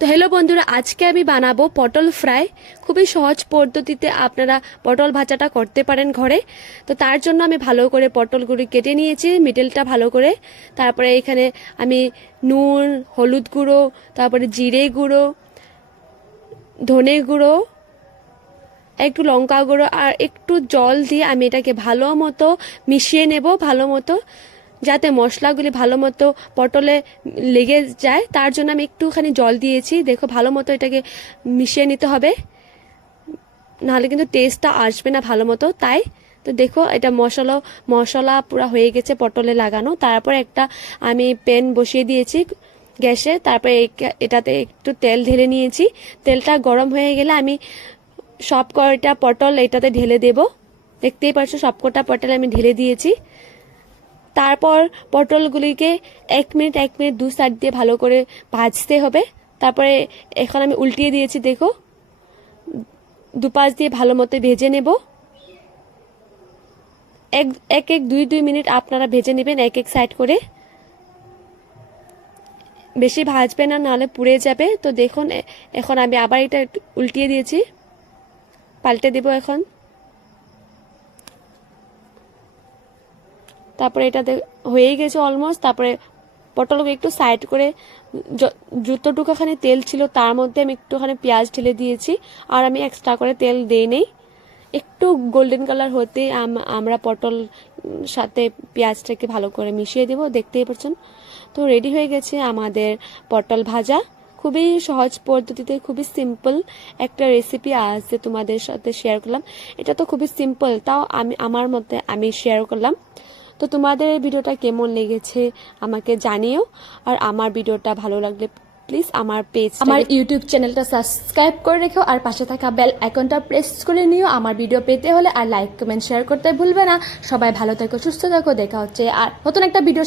তো হ্যালো বন্ধুরা, আজকে আমি বানাবো পটল ফ্রাই। খুবই সহজ পদ্ধতিতে আপনারা পটল ভাজাটা করতে পারেন ঘরে। তো তার জন্য আমি ভালো করে পটলগুলি কেটে নিয়েছি, মিডলটা ভালো করে। তারপরে এখানে আমি নুন, হলুদ গুঁড়ো, তারপরে জিরে গুঁড়ো, ধনে গুঁড়ো, একটু লঙ্কা গুঁড়ো আর একটু জল দিয়ে আমি এটাকে ভালো মতো মিশিয়ে নেব, ভালো মতো, যাতে মশলাগুলি ভালো মতো পটলে লেগে যায়। তার জন্য আমি একটুখানি জল দিয়েছি। দেখো ভালো মতো এটাকে মিশিয়ে নিতে হবে, নাহলে কিন্তু টেস্টটা আসবে না ভালো মতো। তাই তো দেখো এটা মশলা পুরো হয়ে গেছে পটলে লাগানো। তারপর একটা আমি প্যান বসিয়ে দিয়েছি গ্যাসে। তারপরে এটাতে একটু তেল ঢেলে নিয়েছি। তেলটা গরম হয়ে গেলে আমি সব কয়টা পটল এটাতে ঢেলে দেব। দেখতেই পাচ্ছ সবকটা পটল আমি ঢেলে দিয়েছি। তারপর পটলগুলিকে এক মিনিট দু সাইড দিয়ে ভালো করে ভাজতে হবে। তারপরে এখন আমি উল্টিয়ে দিয়েছি, দেখো দুপাশ দিয়ে ভালো মতো ভেজে নেব। এক দুই মিনিট আপনারা ভেজে নেবেন এক সাইড করে, বেশি ভাজবে না, নাহলে পুড়ে যাবে। তো দেখুন এখন আমি আবার এটা উল্টিয়ে দিয়েছি, পাল্টে দেব এখন। তারপরে এটা হয়ে গেছে অলমোস্ট। তারপরে পটলকে একটু সাইড করে যতটুকুখানি তেল ছিল তার মধ্যে আমি একটুখানি পেঁয়াজ ঢেলে দিয়েছি। আর আমি এক্সট্রা করে তেল দিই নেই। একটু গোল্ডেন কালার হতে আমরা পটল সাথে পেঁয়াজটাকে ভালো করে মিশিয়ে দেব। দেখতেই পাচ্ছেন। তো রেডি হয়ে গেছে আমাদের পটল ভাজা। খুবই সহজ পদ্ধতিতে, খুবই সিম্পল একটা রেসিপি আজ তোমাদের সাথে শেয়ার করলাম। এটা তো খুবই সিম্পল, তাও আমার মধ্যে আমি শেয়ার করলাম। তো তোমাদের এই ভিডিওটা কেমন লেগেছে আমাকে জানিও। আর আমার ভিডিওটা ভালো লাগলে প্লিজ আমার ইউটিউব চ্যানেলটা সাবস্ক্রাইব করে রেখো, আর পাশে থাকা বেল আইকনটা প্রেস করে নিও আমার ভিডিও পেতে হলে। আর লাইক কমেন্ট শেয়ার করতে ভুলবে না। সবাই ভালো থেকো, সুস্থ থেকো। দেখা হচ্ছে আর নতুন একটা ভিডিও